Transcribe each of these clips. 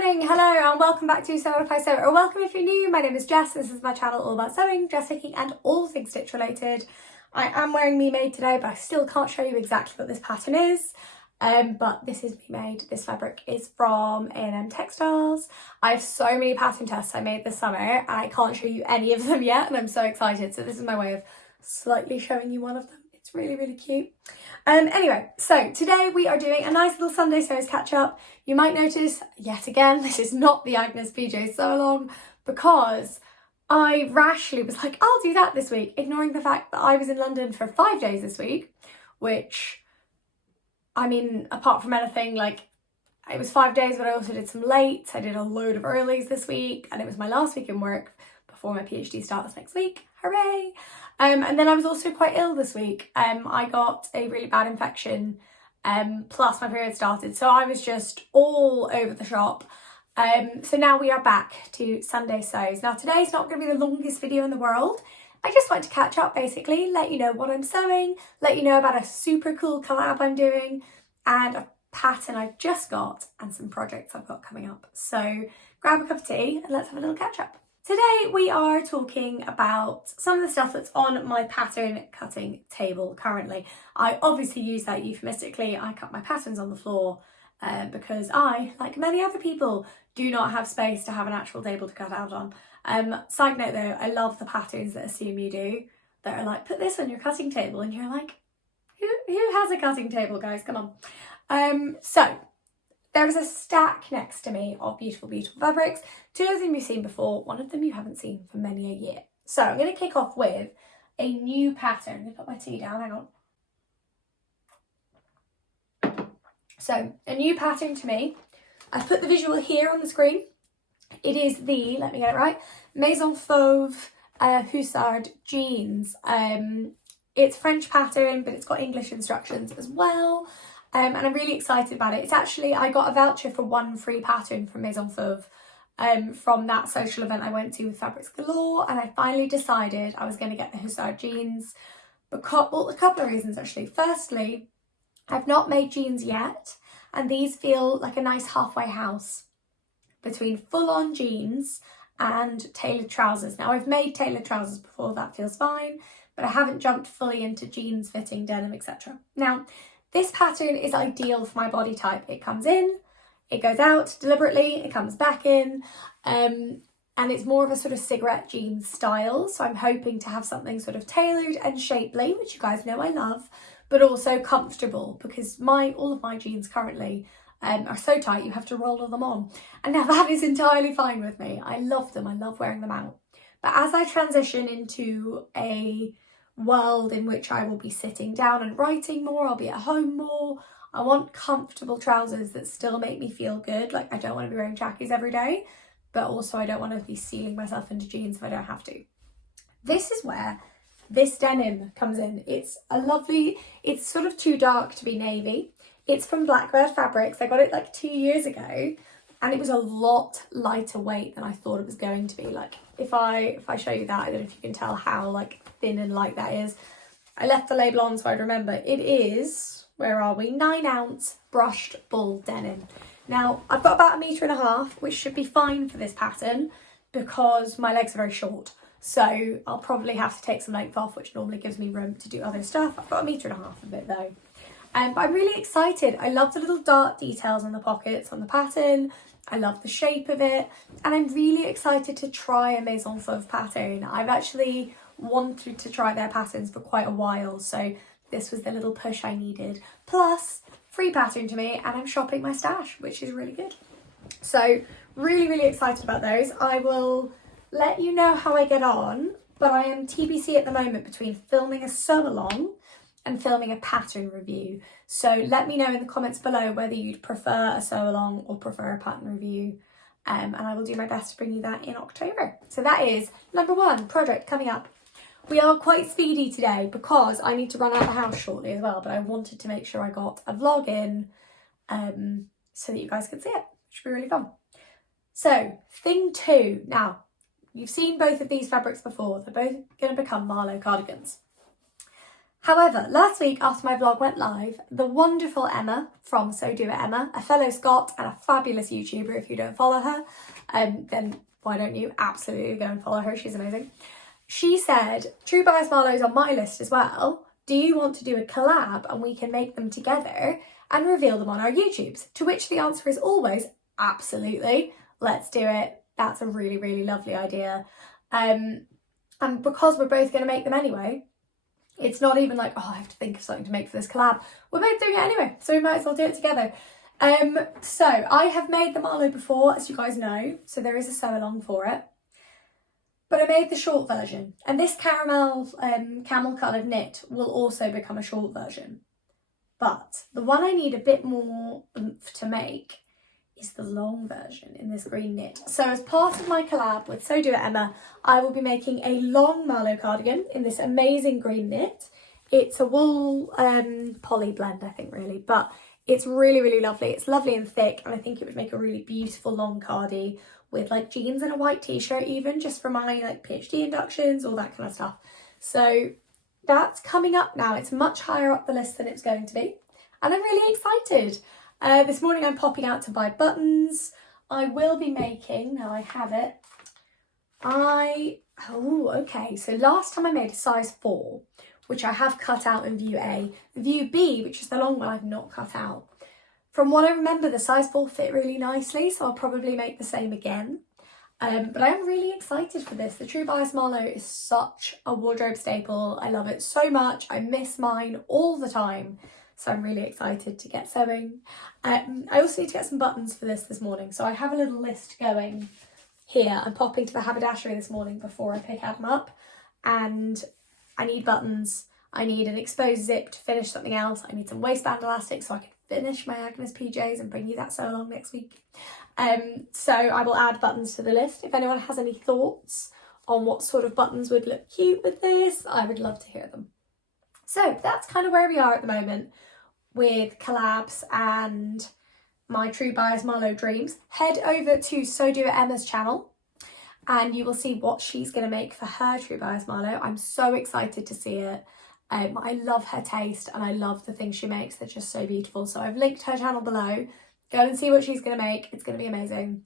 morning, hello and welcome back to Sew If I Sew, or welcome if you're new. My name is Jess, this is my channel all about sewing, dress making and all things stitch related. I am wearing Me Made today, but I still can't show you exactly what this pattern is. But this is Me Made. This fabric is from A&M Textiles. I have so many pattern tests I made this summer and I can't show you any of them yet, and I'm so excited. So this is my way of slightly showing you one of them. It's really, really cute. Anyway, so today we are doing a nice little Sunday Sews catch up. You might notice, yet again, this is not the Agnes PJ Sew Along, because I rashly was like, I'll do that this week, ignoring the fact that I was in London for 5 days this week, which, I mean, apart from anything, like, it was 5 days, but I also did some late. I did a load of earlies this week, and it was my last week in work before my PhD starts next week. Hooray! And then I was also quite ill this week. I got a really bad infection, plus my period started, so I was just all over the shop. So now we are back to Sunday Sews. Now today's not going to be the longest video in the world. I just want to catch up, basically, let you know what I'm sewing, let you know about a super cool collab I'm doing, and a pattern I've just got, and some projects I've got coming up. So grab a cup of tea and let's have a little catch up. Today we are talking about some of the stuff that's on my pattern cutting table currently. I obviously use that euphemistically. I cut my patterns on the floor because I, like many other people, do not have space to have an actual table to cut out on. Side note though, I love the patterns that assume you do, that are like, put this on your cutting table, and you're like, who has a cutting table, guys? Come on. So there is a stack next to me of beautiful, beautiful fabrics. Two of them you've seen before, one of them you haven't seen for many a year. So I'm going to kick off with a new pattern. I'm going to put my tea down, hang on. So a new pattern to me. I've put the visual here on the screen. It is the, let me get it right, Maison Fauve Hussard jeans. It's French pattern, but it's got English instructions as well. And I'm really excited about it. It's actually, I got a voucher for one free pattern from Maison Fauve from that Sewcial event I went to with Fabrics Galore, and I finally decided I was going to get the Hussard jeans because, well, a couple of reasons actually. Firstly, I've not made jeans yet, and these feel like a nice halfway house between full-on jeans and tailored trousers. Now, I've made tailored trousers before, that feels fine, but I haven't jumped fully into jeans, fitting, denim, etc. Now, this pattern is ideal for my body type. It comes in, it goes out deliberately, it comes back in, and it's more of a sort of cigarette jeans style. So I'm hoping to have something sort of tailored and shapely, which you guys know I love, but also comfortable, because all of my jeans currently are so tight you have to roll them on. And now that is entirely fine with me. I love them, I love wearing them out. But as I transition into a world in which I will be sitting down and writing more, I'll be at home more, I want comfortable trousers that still make me feel good. Like, I don't want to be wearing trackies every day, but also I don't want to be sealing myself into jeans if I don't have to. This is where this denim comes in. It's a lovely, it's sort of too dark to be navy. It's from Blackbird Fabrics. I got it like 2 years ago, and it was a lot lighter weight than I thought it was going to be. Like, if I show you that, I don't know if you can tell how like thin and light that is. I left the label on so I'd remember. It is, where are we, 9 ounce brushed bull denim. Now, I've got about 1.5 meters, which should be fine for this pattern because my legs are very short. So I'll probably have to take some length off, which normally gives me room to do other stuff. I've got 1.5 meters of it though. But I'm really excited. I love the little dart details on the pockets on the pattern. I love the shape of it. And I'm really excited to try a Maison Fauve pattern. I've actually wanted to try their patterns for quite a while, so this was the little push I needed. Plus, free pattern to me, and I'm shopping my stash, which is really good. So, really, really excited about those. I will let you know how I get on, but I am TBC at the moment between filming a sew along and filming a pattern review. So let me know in the comments below whether you'd prefer a sew along or prefer a pattern review. And I will do my best to bring you that in October. So that is number 1 project coming up. We are quite speedy today because I need to run out of the house shortly as well, but I wanted to make sure I got a vlog in so that you guys could see it, which would be really fun. So thing 2. Now, you've seen both of these fabrics before. They're both going to become Marlo cardigans. However, last week after my vlog went live, the wonderful Emma from So Do It Emma, a fellow Scot and a fabulous YouTuber, if you don't follow her, then why don't you absolutely go and follow her, she's amazing. She said, True Bias Marlo's on my list as well. Do you want to do a collab and we can make them together and reveal them on our YouTubes? To which the answer is always, absolutely, let's do it. That's a really, really lovely idea. And because we're both going to make them anyway, it's not even like, oh, I have to think of something to make for this collab. We're both doing it anyway, so we might as well do it together. So I have made the Marlo before, as you guys know, so there is a sew along for it. But I made the short version, and this caramel camel coloured knit will also become a short version. But the one I need a bit more oomph to make is the long version in this green knit. So as part of my collab with So Do It Emma, I will be making a long Marlo cardigan in this amazing green knit. It's a wool poly blend, I think, really, but it's really, really lovely. It's lovely and thick, and I think it would make a really beautiful long cardi with like jeans and a white t-shirt, even just for my like PhD inductions, all that kind of stuff. So that's coming up now. It's much higher up the list than it's going to be, and I'm really excited. This morning I'm popping out to buy buttons. I will be making, now I have it, okay, so last time I made a size 4, which I have cut out in view A. View B, which is the long one, I've not cut out. From what I remember, the size 4 fit really nicely, so I'll probably make the same again. But I'm really excited for this. The True Bias Marlo is such a wardrobe staple. I love it so much. I miss mine all the time. So I'm really excited to get sewing. I also need to get some buttons for this morning. So I have a little list going here. I'm popping to the haberdashery this morning before I pick Adam up. And I need buttons. I need an exposed zip to finish something else. I need some waistband elastic so I can finish my Agnes PJs and bring you that sew along next week. So I will add buttons to the list. If anyone has any thoughts on what sort of buttons would look cute with this, I would love to hear them. So that's kind of where we are at the moment with collabs and my True Bias Marlo dreams. Head over to So Do It Emma's channel and you will see what she's going to make for her True Bias Marlo. I'm so excited to see it. I love her taste and I love the things she makes. They're just so beautiful. So I've linked her channel below. Go and see what she's going to make. It's going to be amazing.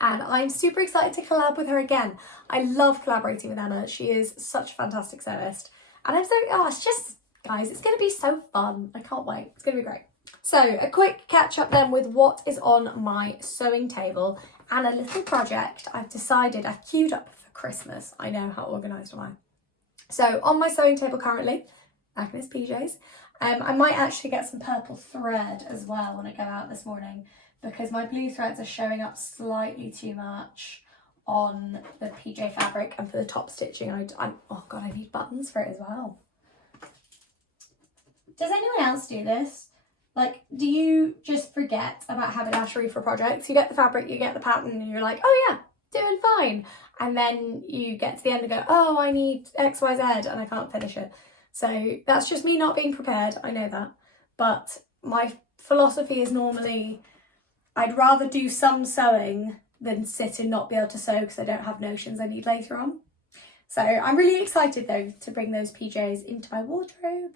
And I'm super excited to collab with her again. I love collaborating with Emma. She is such a fantastic sewist. And I'm so, it's just, guys, it's going to be so fun. I can't wait. It's going to be great. So a quick catch up then with what is on my sewing table and a little project I've decided I've queued up for Christmas. I know, how organised am I? So on my sewing table currently, Agnes PJs, I might actually get some purple thread as well when I go out this morning because my blue threads are showing up slightly too much on the PJ fabric and for the top stitching. Oh God, I need buttons for it as well. Does anyone else do this? Like, do you just forget about haberdashery for projects? You get the fabric, you get the pattern and you're like, oh yeah, doing fine. And then you get to the end and go, oh, I need X, Y, Z and I can't finish it. So that's just me not being prepared. I know that. But my philosophy is normally I'd rather do some sewing than sit and not be able to sew because I don't have notions I need later on. So I'm really excited though to bring those PJs into my wardrobe.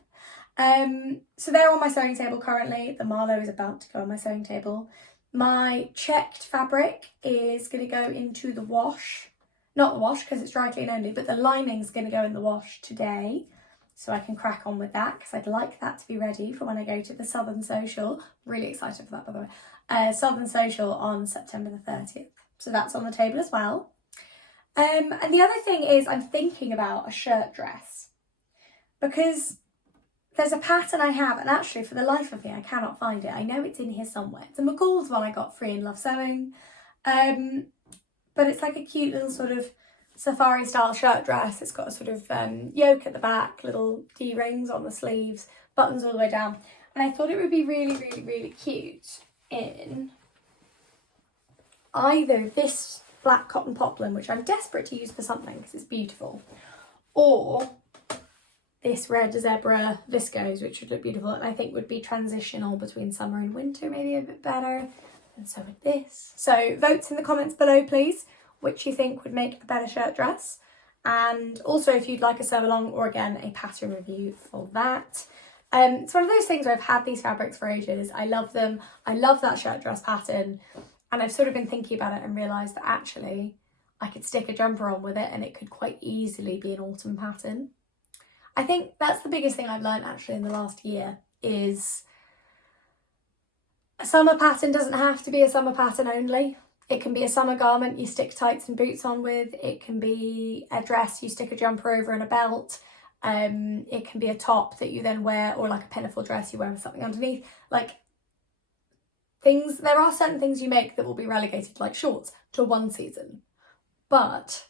So they're on my sewing table currently. The Marlo is about to go on my sewing table. My checked fabric is going to go into the wash. Not the wash because it's dry clean only, but the lining's going to go in the wash today. So I can crack on with that because I'd like that to be ready for when I go to the Southern Sewcial. Really excited for that, by the way. Southern Sewcial on September the 30th. So that's on the table as well. And the other thing is I'm thinking about a shirt dress because there's a pattern I have, and actually for the life of me, I cannot find it. I know it's in here somewhere. It's a McCall's one I got free in Love Sewing. But it's like a cute little sort of safari style shirt dress. It's got a sort of yoke at the back, little D-rings on the sleeves, buttons all the way down. And I thought it would be really, really, really cute in either this black cotton poplin, which I'm desperate to use for something because it's beautiful, or this red zebra viscose, which would look beautiful and I think would be transitional between summer and winter, maybe a bit better. And so with this. So votes in the comments below, please, which you think would make a better shirt dress. And also if you'd like a sew along or again a pattern review for that. It's one of those things where I've had these fabrics for ages. I love them. I love that shirt dress pattern. And I've sort of been thinking about it and realised that actually I could stick a jumper on with it and it could quite easily be an autumn pattern. I think that's the biggest thing I've learned actually in the last year is a summer pattern doesn't have to be a summer pattern only. It can be a summer garment you stick tights and boots on with. It can be a dress you stick a jumper over and a belt. It can be a top that you then wear, or like a pinafore dress you wear with something underneath. Like things, there are certain things you make that will be relegated, like shorts, to one season. But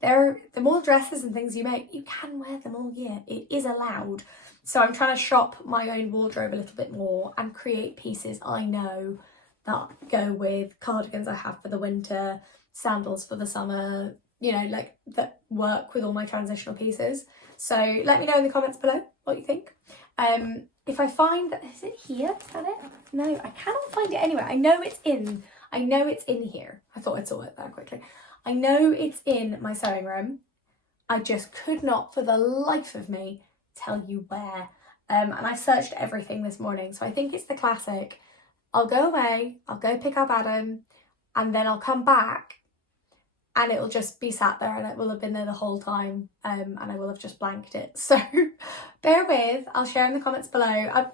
the more dresses and things you make, you can wear them all year. It is allowed. So I'm trying to shop my own wardrobe a little bit more and create pieces I know that go with cardigans I have for the winter, sandals for the summer, you know, like that work with all my transitional pieces. So let me know in the comments below what you think. If I find that, is it here? Is that it? No, I cannot find it anywhere. I know it's in here. I thought I saw it there quickly. I know it's in my sewing room. I just could not for the life of me tell you where. And I searched everything this morning. So I think it's the classic. I'll go away, I'll go pick up Adam, and then I'll come back and it'll just be sat there and it will have been there the whole time, and I will have just blanked it. So bear with, I'll share in the comments below.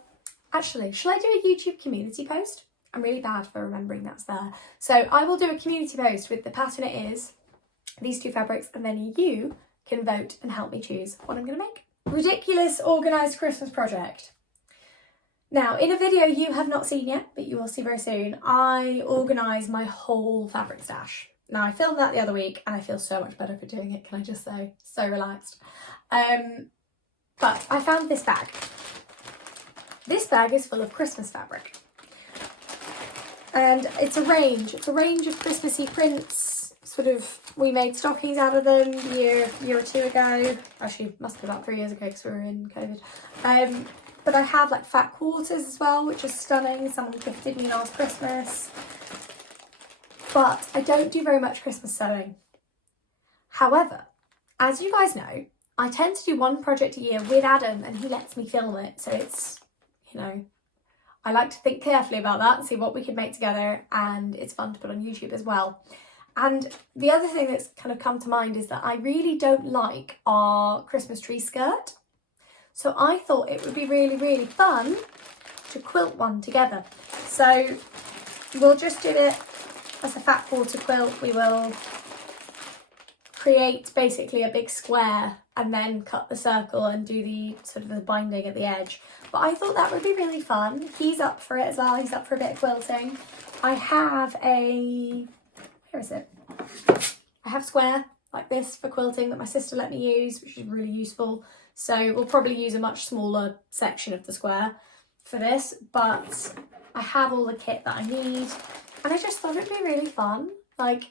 Actually, shall I do a YouTube community post? I'm really bad for remembering that's there. So I will do a community post with the pattern it is, these two fabrics, and then you can vote and help me choose what I'm going to make. Ridiculous organised Christmas project. Now, in a video you have not seen yet, but you will see very soon, I organise my whole fabric stash. Now, I filmed that the other week and I feel so much better for doing it, can I just say? So relaxed. But I found this bag. This bag is full of Christmas fabric. And it's a range of Christmassy prints. Sort of, we made stockings out of them a year or two ago. Actually, must be about 3 years ago because we were in COVID. But I have like fat quarters as well, which is stunning. Someone gifted me last Christmas. But I don't do very much Christmas sewing. However, as you guys know, I tend to do one project a year with Adam and he lets me film it. So it's, you know, I like to think carefully about that and see what we could make together, and it's fun to put on YouTube as well. And the other thing that's kind of come to mind is that I really don't like our Christmas tree skirt. So I thought it would be really, really fun to quilt one together. So we'll just do it as a fat quarter quilt. We will create basically a big square and then cut the circle and do the sort of the binding at the edge. But I thought that would be really fun. He's up for it as well. He's up for a bit of quilting. I have a, where is it? I have square like this for quilting that my sister let me use, which is really useful. So we'll probably use a much smaller section of the square for this, but I have all the kit that I need. And I just thought it'd be really fun. Like,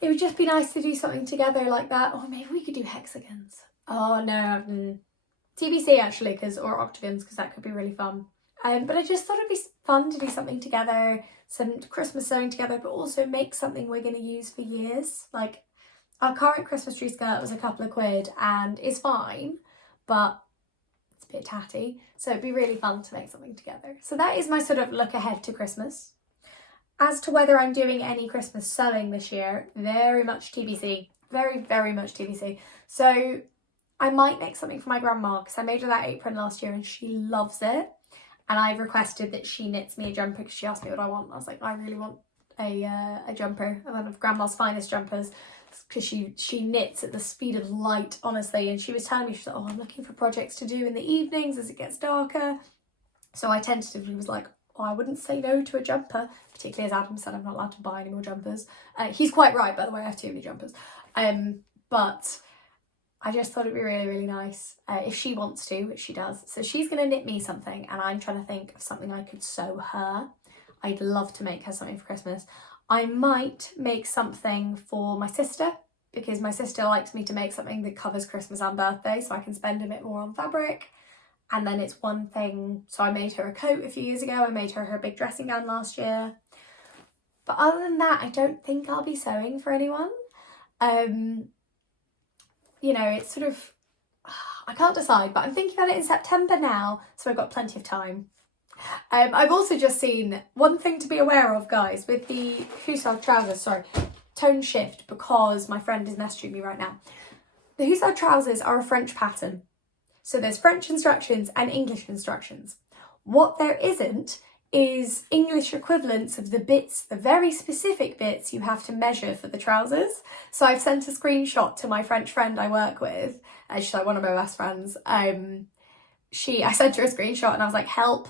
it would just be nice to do something together like that. Or maybe we could do hexagons. Oh no, TBC actually, or octagons, because that could be really fun. But I just thought it'd be fun to do something together, some Christmas sewing together, but also make something we're going to use for years. Like, our current Christmas tree skirt was a couple of quid and is fine, but it's a bit tatty. So it'd be really fun to make something together. So that is my sort of look ahead to Christmas. As to whether I'm doing any Christmas sewing this year, very much TBC. Very, very much TBC. So I might make something for my grandma because I made her that apron last year and she loves it. And I've requested that she knits me a jumper because she asked me what I want. I was like, I really want a jumper, one of grandma's finest jumpers, because she knits at the speed of light, honestly. And she was telling me, she's like, oh, I'm looking for projects to do in the evenings as it gets darker. So I tentatively was like, oh, I wouldn't say no to a jumper, particularly as Adam said I'm not allowed to buy any more jumpers. He's quite right, by the way, I have too many jumpers. But I just thought it'd be really, really nice if she wants to, which she does. So she's going to knit me something and I'm trying to think of something I could sew her. I'd love to make her something for Christmas. I might make something for my sister because my sister likes me to make something that covers Christmas and birthday so I can spend a bit more on fabric. And then it's one thing. So I made her a coat a few years ago. I made her big dressing gown last year. But other than that, I don't think I'll be sewing for anyone. you know, it's sort of, I can't decide, but I'm thinking about it in September now, so I've got plenty of time. I've also just seen one thing to be aware of, guys, with the Hussard trousers, sorry, tone shift, because my friend is messaging me right now. The Hussard trousers are a French pattern. So there's French instructions and English instructions. What there isn't is English equivalents of the bits, the very specific bits you have to measure for the trousers. So I've sent a screenshot to my French friend I work with. She's like one of my best friends. I sent her a screenshot and I was like, help,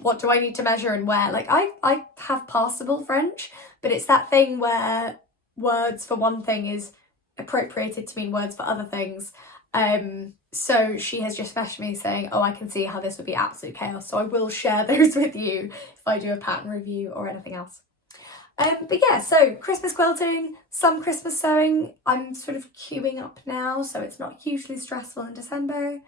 what do I need to measure and where? Like I have passable French, but it's that thing where words for one thing is appropriated to mean words for other things. So she has just messaged me saying, oh, I can see how this would be absolute chaos. So I will share those with you if I do a pattern review or anything else. But yeah, so Christmas quilting, some Christmas sewing. I'm sort of queuing up now, so it's not hugely stressful in December.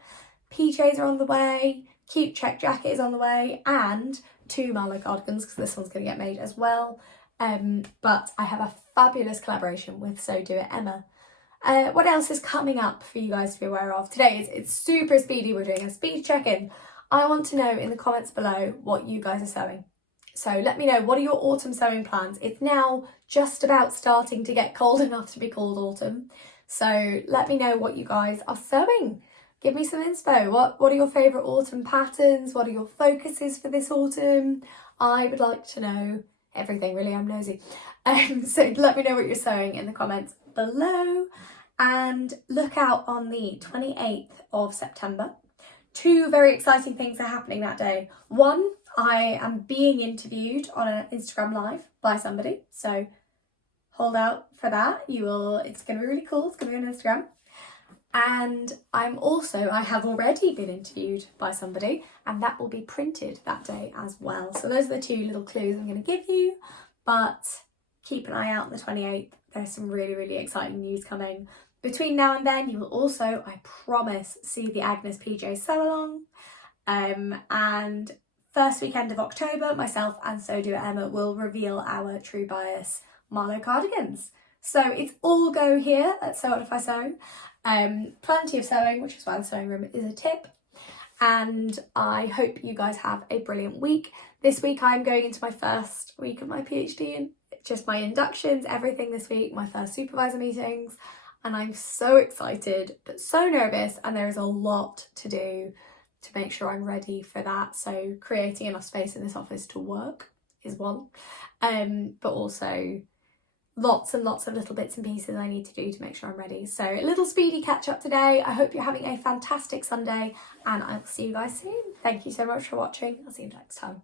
PJs are on the way, cute check jacket is on the way, and 2 Marlo cardigans, because this one's going to get made as well. But I have a fabulous collaboration with So Do It Emma. What else is coming up for you guys to be aware of? Today it's super speedy, we're doing a speed check-in. I want to know in the comments below what you guys are sewing. So let me know, what are your autumn sewing plans? It's now just about starting to get cold enough to be called autumn. So let me know what you guys are sewing. Give me some inspo. What are your favourite autumn patterns? What are your focuses for this autumn? I would like to know everything, really, I'm nosy. So let me know what you're sewing in the comments below. And look out on the 28th of September. 2 very exciting things are happening that day. One, I am being interviewed on an Instagram live by somebody, so hold out for that. It's going to be really cool. It's going to be on Instagram. And I have already been interviewed by somebody, and that will be printed that day as well. So those are the 2 little clues I'm going to give you, but keep an eye out on the 28th. There's some really, really exciting news coming. Between now and then, you will also, I promise, see the Agnes PJ sew along. And first weekend of October, myself and So Do It Emma will reveal our True Bias Marlo cardigans. So it's all go here at Sew If I Sew. Plenty of sewing, which is why the sewing room is a tip. And I hope you guys have a brilliant week. This week I'm going into my first week of my PhD, and just my inductions, everything this week, my first supervisor meetings. And I'm so excited, but so nervous, and there is a lot to do to make sure I'm ready for that. So creating enough space in this office to work is one, but also lots and lots of little bits and pieces I need to do to make sure I'm ready. So a little speedy catch up today. I hope you're having a fantastic Sunday, and I'll see you guys soon. Thank you so much for watching. I'll see you next time.